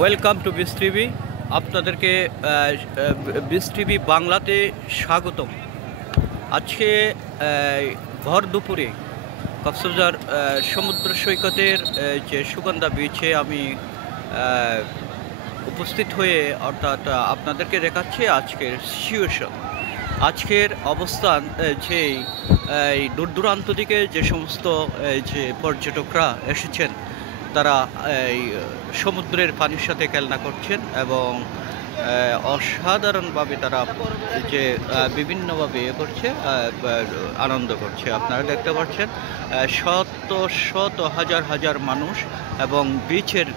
Welcome to বিস TV. আপনাদেরকে বিস টিভি বাংলাতে স্বাগতম। আজকে ভর দুপুরে কক্সবাজার সমুদ্র সৈকতের যে সুগন্ধা বিচে আমি উপস্থিত হয়ে অর্থাৎ আপনাদেরকে দেখাচ্ছি আজকের সিচুয়েশন, আজকের অবস্থান। যে দূর দূরান্ত থেকে যে সমস্ত যে পর্যটকরা এসেছেন তারা এই সমুদ্রের পানির সাথে খেলনা করছেন এবং অসাধারণভাবে তারা যে বিভিন্নভাবে করছে, আনন্দ করছে। আপনারা দেখতে পাচ্ছেন শত শত হাজার হাজার মানুষ এবং বিচের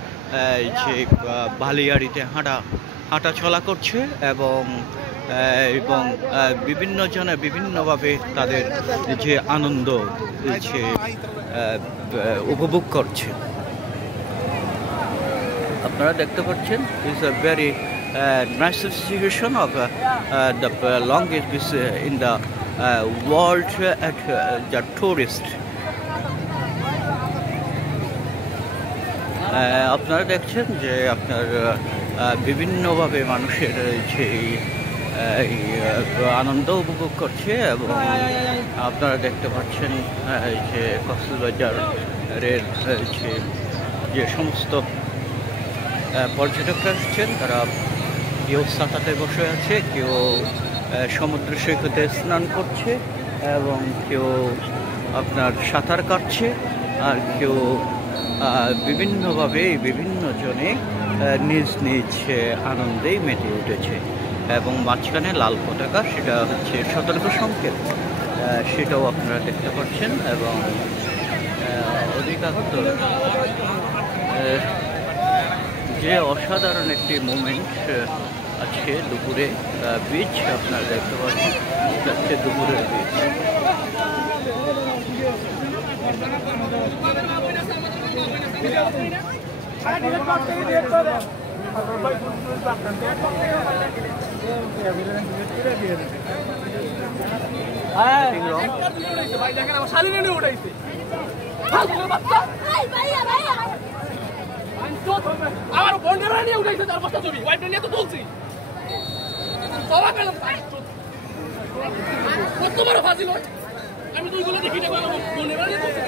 যে বালিয়াড়িতে হাঁটা চলা করছে এবং বিভিন্ন জনে বিভিন্নভাবে তাদের যে আনন্দ যে উপভোগ করছে। আপনারা দেখতে পাচ্ছেন is a very nice situation of the longest beach in the world at the tourist. আপনারা দেখছেন যে আপনার বিভিন্নভাবে মানুষের যে আনন্দ উপভোগ করছে এবং আপনারা দেখতে পাচ্ছেন যে কক্সবাজারের যে সমস্ত পর্যটকরা আসছেন তারা কেউ ছাতাতে বসে আছে, কেউ সমুদ্র সৈকতে স্নান করছে এবং কেউ আপনার সাঁতার কাটছে, আর কেউ বিভিন্নভাবে বিভিন্ন জনে নিজ নিজ আনন্দেই মেতে উঠেছে এবং মাঝখানে লাল পতাকা, সেটা হচ্ছে সতর্ক সংকেত, সেটাও আপনারা দেখতে পাচ্ছেন। এবং অধিকাংশ যে অসাধারণ একটি মুমেন্ট আজকে দুপুরে বিচ আপনারা দেখতে পাচ্ছেন, আজকে দুপুরের বিচ। আমার বন্ডেরা নিয়ে উঠাইছে 4-5টা ছবি, ওয়াইফ নিয়ে তো তুলছি। সবাই কত বড় ফাজিল হয়, আমি তো ওইগুলো দেখি না, বন্ডেরা নিয়ে তুলছি।